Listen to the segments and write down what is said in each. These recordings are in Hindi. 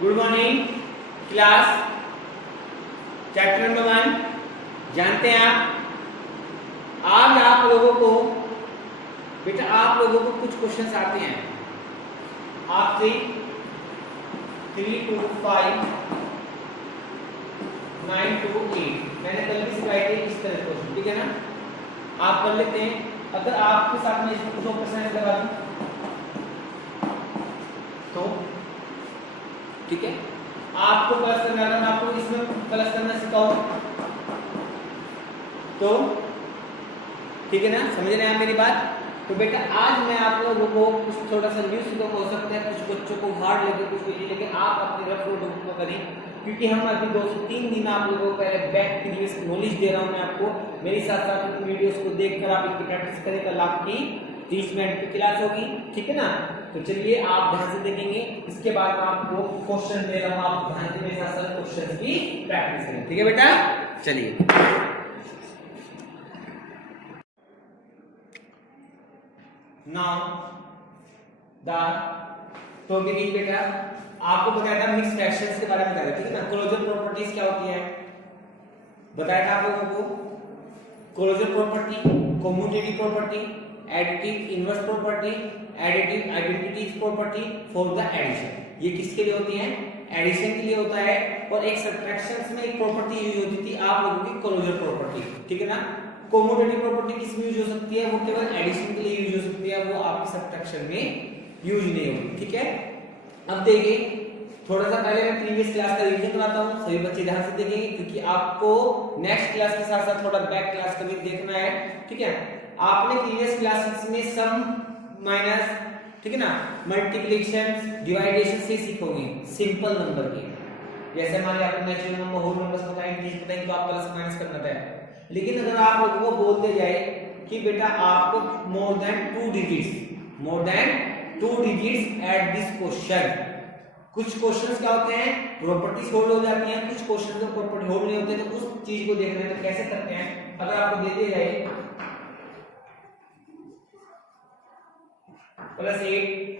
Good morning class. Chapter number 1 जानते हैं आप। आज आप लोगों को बेटा आप लोगों को कुछ क्वेश्चंस आते हैं आपसे 3 to 5 9 to 8 मैंने कल भी सिखाई थी इस तरह क्वेश्चन, ठीक है ना। आप कर लेते हैं। अगर आपके साथ में इसमें कुछ ऑप्शन लगा दूं तो ठीक है, आपको प्लस करना है, आपको इसमें प्लस करना सिखाओ तो ठीक है ना, समझ रहे हैं आप मेरी बात। तो बेटा आज मैं आप लोगों को कुछ थोड़ा सा न्यू सीखो, हो सकता है कुछ बच्चों को हार्ड लगे, कुछ को इजी लगे। आप अपने रफ नोटबुक को करें, क्योंकि हम अभी 2 से 3 दिन आप लोगों को पहले बैक प्रीवियस नॉलेज दे रहा हूं मैं आपको। मेरे साथ साथ वीडियोस को देखकर आप इनकी प्रैक्टिस करें, कल आपकी 30 मिनट की क्लास होगी, ठीक है ना। तो चलिए आप ध्यान से देखेंगे, इसके बाद मैं आपको क्वेश्चन दे रहा हूं, आप ध्यान से मेरे साथ साथ क्वेश्चन की प्रैक्टिस करें, ठीक है बेटा। चलिए नाउ द टॉपिक इज बेटा, आपको बताया था मिक्स फ्रैक्शंस के बारे में बताया, ठीक है ना। क्लोजर प्रॉपर्टीज क्या होती है बताया था आप लोगों को। Closure property, commutative property, additive inverse property, additive identities property for the addition. ये किसके लिए होती है? एडिशन के लिए होता है। और एक सब्ट्रैक्शंस में एक प्रॉपर्टी यूज होती थी आप लोगों की, क्लोजर प्रॉपर्टी, ठीक है ना। कम्यूटेटिव प्रॉपर्टी किसमें यूज हो सकती है? वो केवल एडिशन के लिए यूज हो सकती है, वो आपकी सब्ट्रैक्शन में यूज नहीं होगी, ठीक है। अब देखिए थोड़ा सा पहले मैं प्रीवियस क्लास का रिवीजन कराता हूं, सभी बच्चे ध्यान से देखेंगे, क्योंकि आपको नेक्स्ट क्लास के साथ साथ थोड़ा बैक क्लास का भी देखना है, ठीक है। आपने प्रीवियस क्लासेस में सम माइनस, ठीक है ना, मल्टीप्लिकेशन डिवाइडेशन से सीखोगे सिंपल नंबर के। जैसे हमारे आपको नेचुरल नंबर, होल नंबर्स बताएं, इंटीजर बताएं, तो आप प्लस माइनस करना है। लेकिन अगर आप लोगों को बोलते जाए कि बेटा आपको more than 2 digits at this question, कुछ क्वेश्चंस क्या होते हैं प्रॉपर्टीज होल्ड हो जाती हैं, कुछ क्वेश्चंस में प्रॉपर्टी होल्ड नहीं होते, तो उस चीज को देखना है तो कैसे करते हैं। अगर आपको दे दिया जाए +8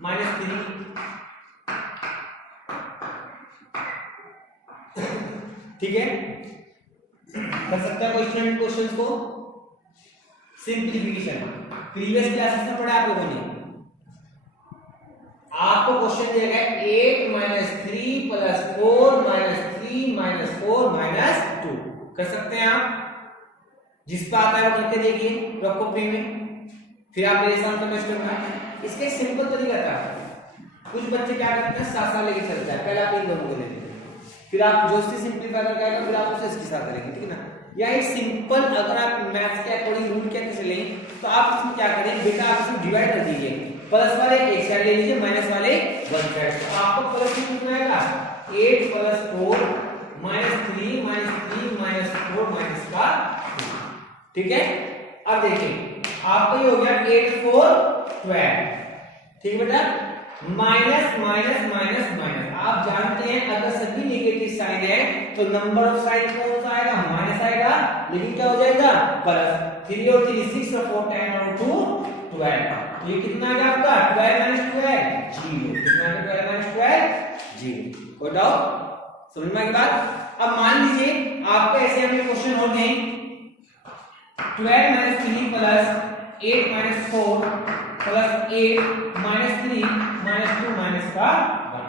-3 ठीक है, कर सकता है क्वेश्चंस को सिंपलीफिकेशन। प्रीवियस क्लासेस में पढ़ा आप लोगों ने, आपको क्वेश्चन दिया गया 8 - 3 + 4 - 3 - 4 - 2 कर सकते हैं आप। जिस पर आता है वो करके देखिए रफ कॉपी में, फिर आप मेरे साथ समझ करना। इसका एक सिंपल तरीका था, कुछ बच्चे क्या करते हैं साथ साथ लेके चलते हैं, पहले आप इन दोनों को लेते हैं, फिर आप जो इससे सिंपलीफाई करके आएगा फिर आप उसे इसके साथ करेंगे, ठीक है ना। या एक सिंपल, अगर आप मैथ्स के अकॉर्डिंग रूल क्या चलें तो आप इसमें क्या करें बेटा, आप इसमें डिवाइड कर दीजिए, प्लस वाले एक साइड ले लीजिए, माइनस वाले वन साइड। तो आपको प्लस में कितना आएगा 8 + 4 -3 -3 -4 -2, ठीक है। अब देखिए आपको ये हो गया 8 4 12, ठीक है बेटा। माइनस माइनस माइनस माइनस, आप जानते हैं अगर सभी नेगेटिव साइन है तो नंबर ऑफ साइन कौन सा आएगा? माइनस आएगा, लेकिन क्या हो जाएगा प्लस। 3 और 3 6 और 4 10 और 2 12, तो ये कितना आ गया आपका 12 - 12 0। कितना आ गया 12 - 12 0। कोई डाउट समझ में आ गई बात। अब मान लीजिए आपको ऐसे हमें क्वेश्चन हो गए 12 - 3 + 8 - 4 + 8 - 3 - 2 - 1।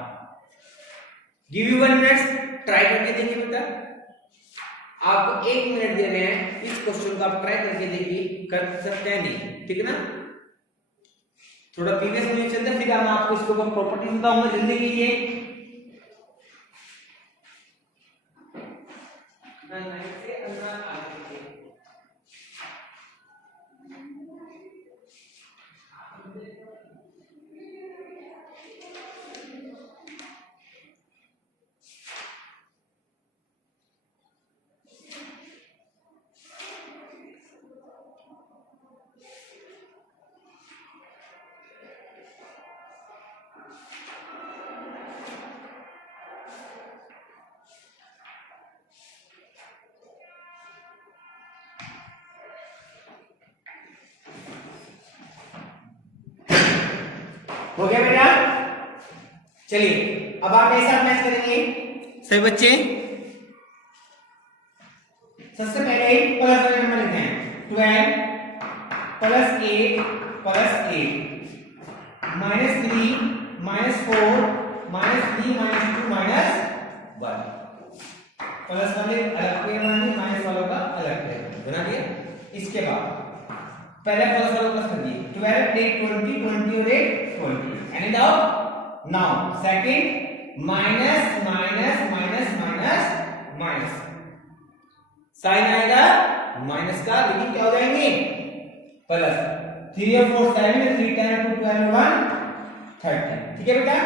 गिव यू 1 मिनट, ट्राई करके देखिए बेटा। आपको 1 मिनट दे रहे हैं, इस क्वेश्चन को आप ट्राई करके देखिए, कर सकते हैं नहीं, ठीक है ना। थोड़ा प्रीवियस में चलते हैं, फिर हम आपको इसके ऊपर प्रॉपर्टीज बताऊंगा, जल्दी कीजिए। हो गया बेटा? चलिए अब आप ऐसा मैच करेंगे सभी बच्चे। सबसे पहले प्लस वाले नंबर लिखते हैं 12 प्लस 8 प्लस 8 -3 -4 -3 -2 -1 प्लस वाले अलग पेड़ बनाएंगे, माइनस वालों का अलग पेड़ बना दिया। इसके बाद पहले प्लस वालों का कर दिए 12 8 20 20 और 8 20 any doubt. Now second minus minus minus minus minus sign आएगा माइनस का, लेकिन क्या हो जाएंगे प्लस 3 और 4 7 3 10 2 12 1 30। ठीक है बेटा,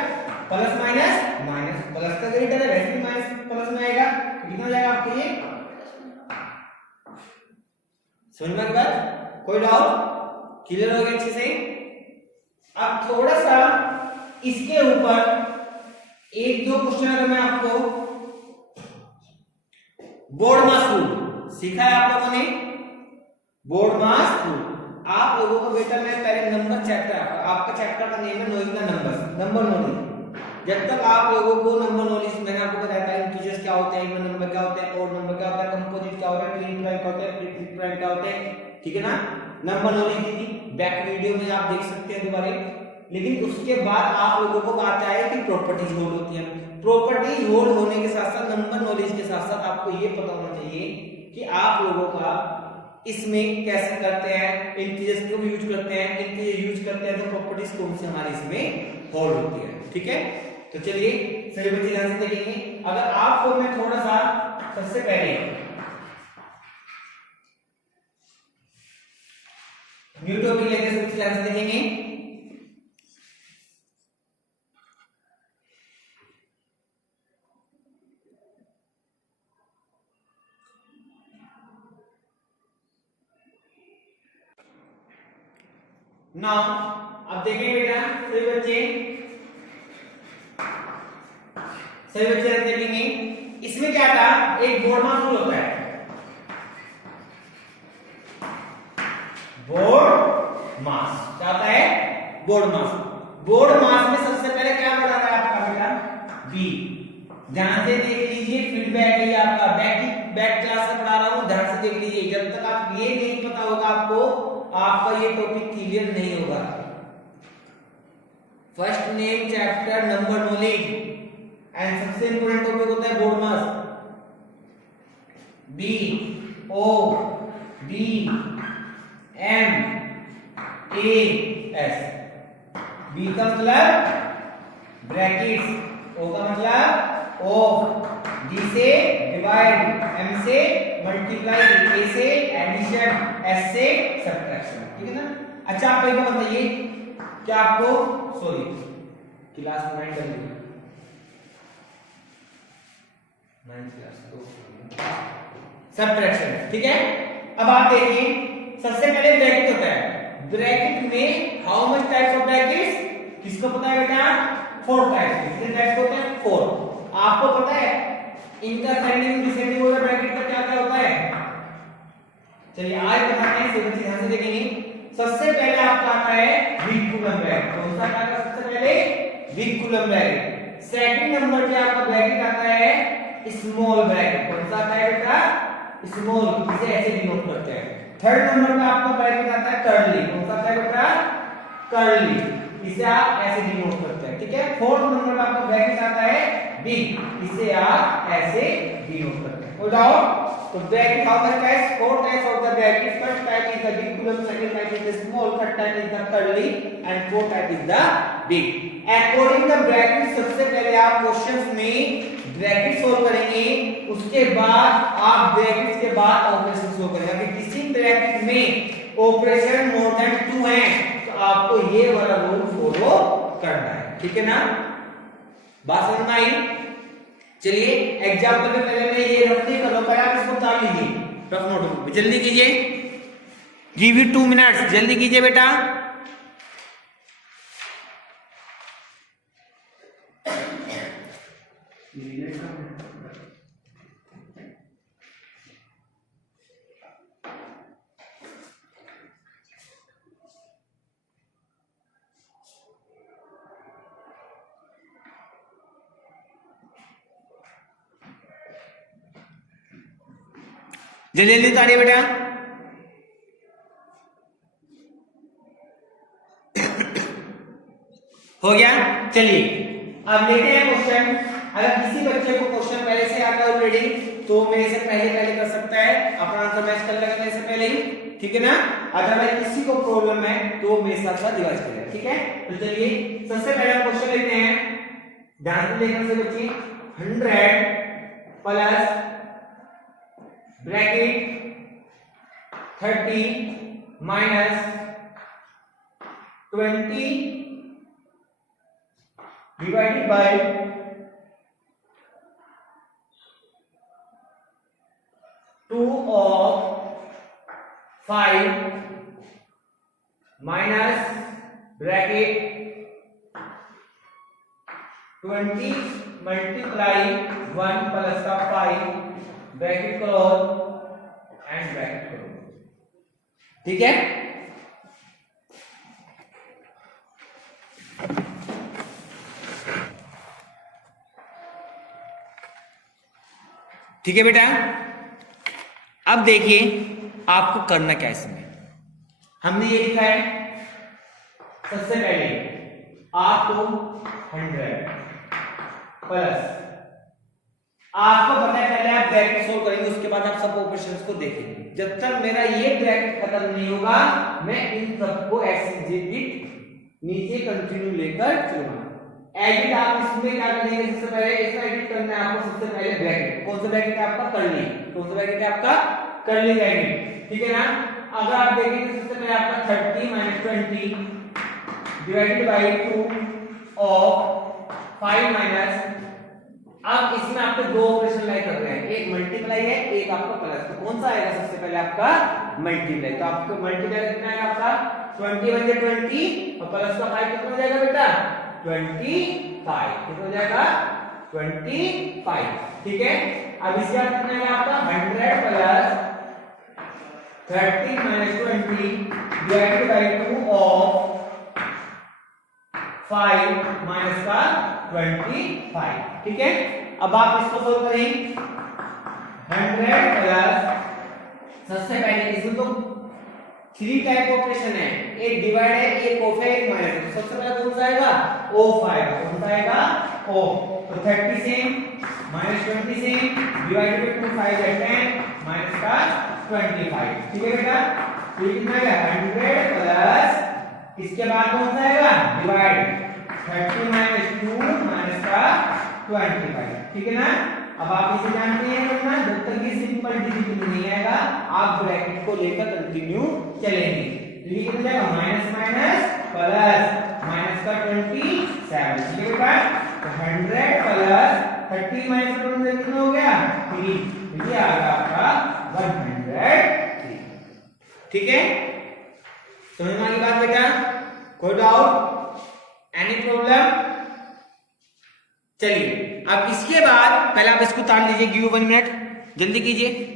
प्लस माइनस माइनस प्लस का ग्रेटर है वैसे भी माइनस प्लस में आएगा, कितना हो जाएगा आपके ये समझ में बात? कोई डाउट? क्लियर हो गया अच्छे से? अब थोड़ा सा इसके ऊपर एक दो क्वेश्चन अगर मैं आपको बोर्ड मास रूल सीखा है आप लोगों ने, बोर्ड मास रूल आप लोगों को बेटा मैं पहले नंबर चैप्टर आपका चैप्टर का नेम है knowing the numbers, number knowledge. जब तक आप लोगों को नंबर नॉलेज मैंने आपको बताया था इंटीजर्स क्या होते हैं, इवन नंबर क्या होते हैं, ऑड नंबर क्या होता है, कंपोजिट क्या होता है, ट्विन प्राइम क्या होता है, ट्रिपल प्राइम क्या होते हैं, ठीक है ना। नंबर नॉलेज दी थी, बैक वीडियो में आप देख सकते हैं दोबारा। लेकिन उसके बाद आप लोगों को बात आए कि प्रॉपर्टीज होल्ड होती हैं। प्रॉपर्टीज होल्ड होने के साथ साथ नंबर नॉलेज के साथ साथ आपको ये पता होना चाहिए कि आप लोगों का इसमें कैसे करते हैं, इंटीजर्स को यूज करते हैं, इंटीजर यूज करते हैं तो प्रॉपर्टीज कौन सी हमारी इसमें होल्ड होती है। ठीक है, तो चलिए सभी बच्चे ध्यान से देखेंगे। अगर आपको मैं थोड़ा सा सबसे पहले न्यू टॉपिक लेके सबसे ध्यान से देखेंगे। नाउ अब देखें बेटा सभी बच्चे देखेंगे इसमें क्या था, एक बोर्ड मास रूल होता है। बोर्ड मास क्या होता है, बोर्ड मास। बोर्ड मास में सबसे पहले क्या बता रहा है आपका बेटा बी। ध्यान से देख लीजिए, फीडबैक है आपका, बैक क्लास में पढ़ा रहा हूं, ध्यान से देख लीजिए। जब तक आप ये नहीं पता होगा आपको, आपका ये टॉपिक क्लियर नहीं होगा। First name chapter number knowledge and सबसे इंपॉर्टेंट टॉपिक होता है BODMAS. B O D M A S. B का मतलब ब्रैकेट्स, ओ का मतलब ऑफ, डी से डिवाइड, एम से मल्टीप्लाई, ए से एडिशन, एस से सब्ट्रैक्शन। ठीक है ना। अच्छा आप एक बात बताइए, क्या आपको सॉरी क्लास 9 कर लीजिए, 9th क्लास सब्ट्रैक्शन। ठीक है, अब आप देखिए सबसे पहले ब्रैकेट होता है। ब्रैकेट में how much types of brackets किसको पता है बेटा, 4 टाइप्स। कितने टाइप्स होते हैं, 4। आपको पता है इनका असेंडिंग डिसेंडिंग ऑर्डर ब्रैकेट का क्या क्या होता है। चलिए आज बताते हैं, सब बच्चे ध्यान से देखेंगे। सबसे पहले आपका आता है वीक कॉलम ब्रैकेट। कौन सा आता है सबसे पहले, vinculum bracket. Second number पे आपका ब्रैकेट आता है स्मॉल ब्रैकेट। कौन सा आता है बेटा, स्मॉल, इसे ऐसे डिनोट करते हैं। थर्ड नंबर पे आपका ब्रैकेट आता है कर्ली। कौन सा आता है बेटा, कर्ली, इसे आप ऐसे डिनोट करते हैं। ठीक है, फोर्थ नंबर पे आपका ब्रैकेट आता है बिग, इसे आप ऐसे डिनोट करते हैं। कोई डाउट? तो bracket how much types, 4 types of the bracket. First type is the big column, second type is the small, third type is the curly and fourth type is the big. According the bracket सबसे पहले आप क्वेश्चंस में ब्रैकेट सोल्व करेंगे, उसके बाद आप ब्रैकेट्स के बाद ऑपरेशन सोल्व करेंगे। अगर किसी ब्रैकेट में ऑपरेशन मोर देन 2 है तो आपको ये वाला रूल फॉलो करना है। ठीक है ना, बात समझ में आई? चलिए एग्जांपल में पहले मैं ये रफ नहीं कर रहा हूं, पहले आप इसको उतार लीजिए रफ नोट में, जल्दी कीजिए, गिव यू 2 मिनट्स, जल्दी कीजिए बेटा। जल्दी जल्दी उतारिए बेटा। हो गया। चलिए अब लेते हैं क्वेश्चन। अगर किसी बच्चे को क्वेश्चन पहले से आता है ऑलरेडी तो मेरे से पहले कर सकता है, अपना आंसर मैच कर लेगा मेरे से पहले ही, ठीक है ना। अदरवाइज किसी को प्रॉब्लम है तो मेरे साथ साथ डिवाइड करेगा, ठीक है। तो चलिए सबसे पहला क्वेश्चन लेते हैं, ध्यान से देखना से बच्चे। 100 plus bracket 30 minus 20 divided by 2 of 5 minus bracket 20 multiply 1 plus का 5 bracket close and bracket close, ठीक है। ठीक है बेटा, अब देखिए आपको करना क्या इसमें। हमने ये लिखा है सबसे पहले आपको 100 प्लस, आपको पता है पहले आप ब्रैकेट सोल्व करेंगे, उसके बाद आप सब ऑपरेशंस को देखेंगे। जब तक मेरा ये ब्रैकेट खत्म नहीं होगा मैं इन सबको ऐसे नीचे कंटिन्यू लेकर चलूंगा। एडिट आप इसमें क्या करेंगे, सबसे पहले इसका एडिट करना है आपको। सबसे पहले ब्रैकेट, कौन सा ब्रैकेट है आपका, कर्ली, कौन सा ब्रैकेट है आपका, कर्ली ब्रैकेट, ठीक है ना। अगर आप देखेंगे सबसे पहले आपका 30 minus 20 divided by 2 of 5 minus, अब इसमें आपको दो ऑपरेशन लाइक कर रहे हैं, एक मल्टीप्लाई है एक आपका प्लस। तो कौन सा आएगा सबसे पहले आपका मल्टीप्लाई, तो आपको मल्टीप्लाई कितना है आपका 20 बन जाए 20 और प्लस का 5 कितना हो जाएगा बेटा 25, कितना हो जाएगा 25, ठीक है। अब इसके बाद कितना है आपका 100 plus 30 minus 20 divided by 2 of 5 minus का 25, ठीक है। अब आप इसको सोल्व करें 100 प्लस, सबसे पहले इसमें तो 3 टाइप ऑपरेशन है, एक डिवाइड है एक ऑफ है एक माइनस है। तो सबसे पहले कौन सा आएगा ऑफ आएगा, कौन सा आएगा ऑफ। तो 30 से माइनस 20 से डिवाइडेड बाय 2 5 है 10 माइनस का 25, ठीक है बेटा। तो ये कितना आएगा 100 प्लस, इसके बाद कौन सा आएगा डिवाइड 30 माइनस 2 माइनस का 25, ठीक है ना। अब आप इसे जानते हैं करना, जब तक ये सिंपल डिजिट नहीं आएगा आप ब्रैकेट को लेकर कंटिन्यू चलेंगे। तो ये कितना जाएगा माइनस माइनस प्लस माइनस का 27, ठीक है बेटा। तो 100 प्लस 30 माइनस 27 कितना हो गया 3, ये आ गया आपका 103, ठीक है। समझ में आ गई बात बेटा, कोई डाउट, एनी प्रॉब्लम। चलिए अब इसके बाद पहले आप इसको उतार लीजिए, गिव 1 मिनट जल्दी कीजिए।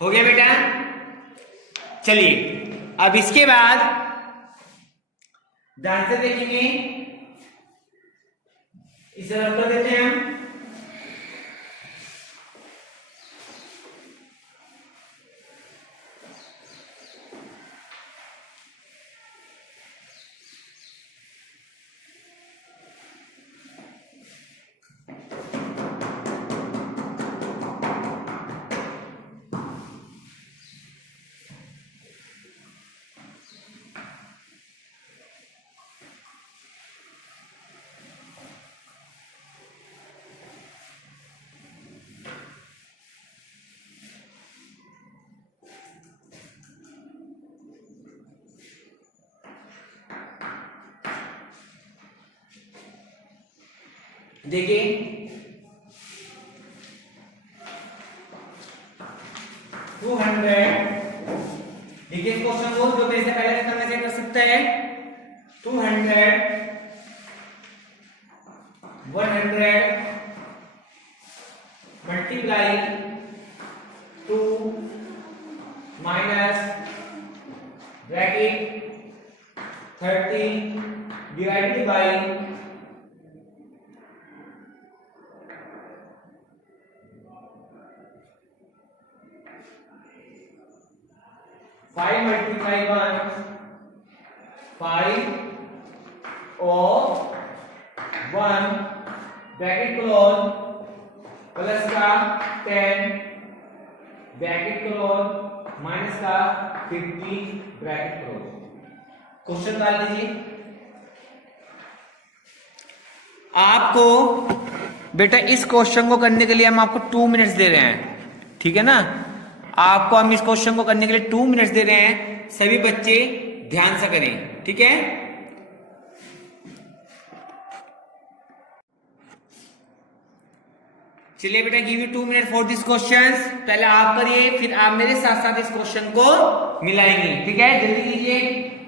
हो गया बेटा। चलिए अब इसके बाद ध्यान से देखेंगे, इसे रख कर देते हैं हम। देखिए 200, देखिए इस क्वेश्चन को जो मेरे से पहले करना चाहिए कर सकते हैं। 200 100 multiply 2 minus bracket 30 divided by 5 multiply 1 5 और 1 ब्रैकेट क्लोज प्लस का 10 ब्रैकेट क्लोज माइनस का 50 ब्रैकेट क्लोज। क्वेश्चन डाल दीजिए। आपको बेटा इस क्वेश्चन को करने के लिए हम आपको 2 मिनट्स दे रहे हैं, ठीक है ना। आपको हम इस क्वेश्चन को करने के लिए 2 मिनट्स दे रहे हैं, सभी बच्चे ध्यान से करें, ठीक है। चलिए बेटा give you 2 minute for this questions. पहले आप करिए, फिर आप मेरे साथ साथ इस क्वेश्चन को मिलाएंगे, ठीक है। जल्दी कीजिए।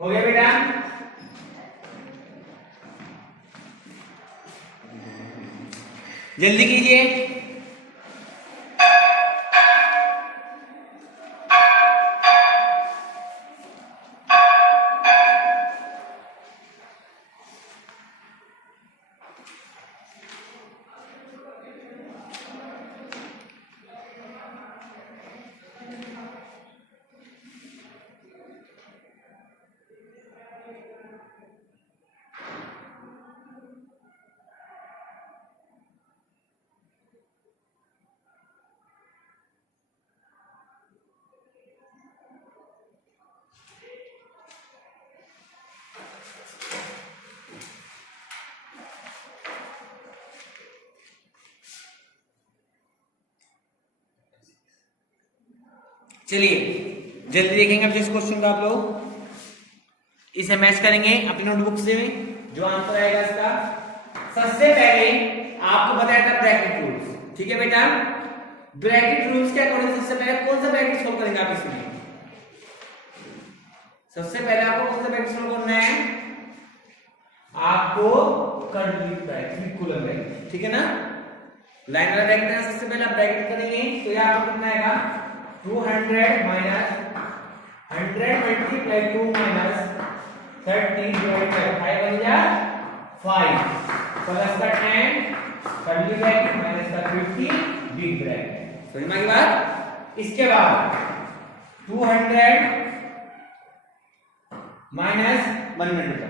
हो गया बेटा। जल्दी कीजिए। चलिए जल्दी देखेंगे अब जिस क्वेश्चन का आप लोग इसे मैच करेंगे अपनी नोटबुक से जो आंसर आएगा इसका। सबसे पहले आपको बताया था ब्रैकेट रूल्स, ठीक है बेटा। ब्रैकेट रूल्स के अकॉर्डिंग सबसे पहले कौन सा ब्रैकेट सोल्व करेंगे आप इसमें? सबसे पहले आपको कौन सा ब्रैकेट सोल्व करना है? आपको कर्ली ब्रैकेट, इक्वल ब्रैकेट, ठीक है ना। लाइन वाला ब्रैकेट है, सबसे पहले आप ब्रैकेट करेंगे तो ये आपको कितना आएगा 200 minus 100 multiply 2 minus 30 divide by 5 बन गया 5 प्लस का 10 कर्ली ब्रैकेट माइनस का 50 बिग ब्रैकेट। समझ में आई बात? इसके बाद 200 माइनस 1 मिनट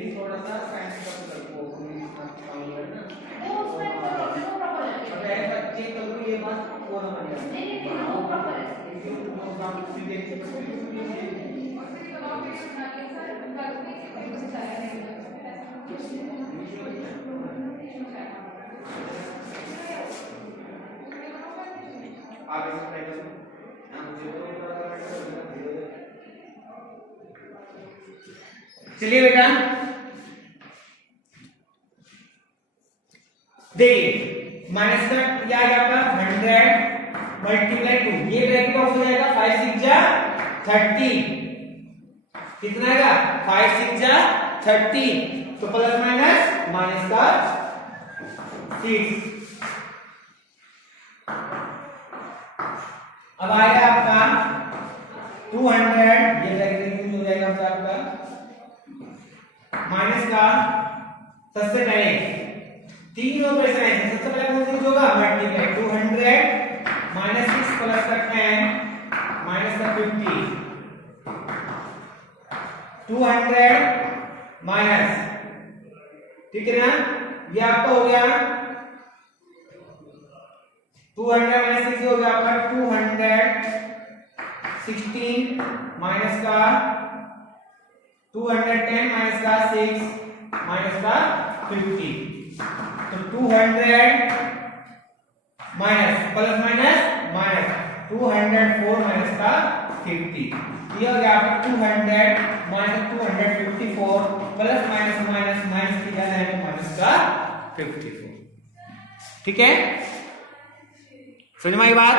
भी थोड़ा सा साइंस का वो काम है ना, वो उसमें वो प्रॉपर है। अब ऐसा चेक करो ये बात वो ना बन जाए। नहीं वो प्रॉपर है। क्यों तुम काम सीधे और फिर दबाव पे उठा के सर उनका रुकने से कोई कुछ चाहे नहीं आगे से ट्राई करो ना, मुझे तो चलिए बेटा देखिए माइनस का क्या आ गया आपका 100 मल्टीप्लाई 2, ये ब्रैकेट ऑफ हो जाएगा 5 6 जा 30, कितना आएगा 5 6 जा 30, तो प्लस माइनस माइनस का 6। अब आएगा आपका 200, ये ब्रैकेट यूज हो जाएगा आपका माइनस का सबसे पहले तीन ऑपरेशन है, सबसे पहले कौन सा यूज होगा मल्टीप्लाई 200 माइनस 6 प्लस का 10 माइनस का 50, 200 माइनस, ठीक है ना, ये आपका हो गया 200 माइनस 6 हो गया आपका 216 माइनस का 210 माइनस का 6 माइनस का 50, तो 200 minus plus minus minus 204 minus का 50, ये हो गया आपका 200 minus 254 plus minus minus minus की जाना है माइनस का 54, ठीक है, समझ में आई बात,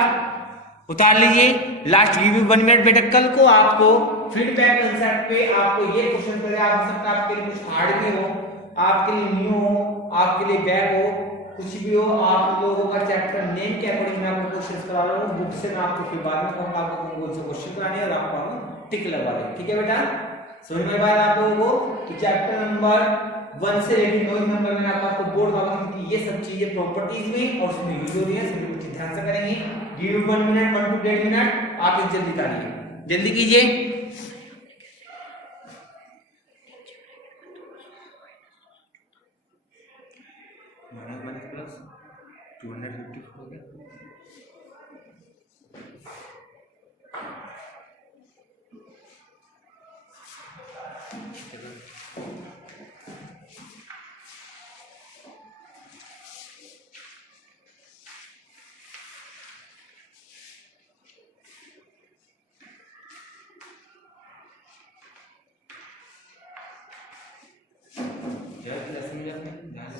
उतार लीजिए। लास्ट रिव्यू 1 मिनट बेटा, कल को आपको फीडबैक कंसेप्ट पे आपको ये क्वेश्चन करे, आप सकता आपके लिए कुछ हार्ड भी हो, आपके लिए न्यू हो, आपके लिए बैक हो, कुछ भी हो, आप लोगों का चैप्टर नेम के अकॉर्डिंग मैं आपको क्वेश्चन करा रहा हूँ, बुक से मैं आपको फिर बाद में कहूंगा आपको कौन से क्वेश्चन कराने हैं और आपको टिक लगवा दें, ठीक है बेटा। समझ में बात आप लोगों को कि चैप्टर नंबर 1 से लेकर 9 नंबर में आपको बोर्ड मांगा कि ये सब चीजें प्रॉपर्टीज में और उसमें यूज हो रही है, सभी कुछ ध्यान से करेंगे। गिव 1 मिनट 1 to 1.5 मिनट, आप जल्दी करिए, जल्दी कीजिए। माइनस प्लस 254 हो गया, ध्यान से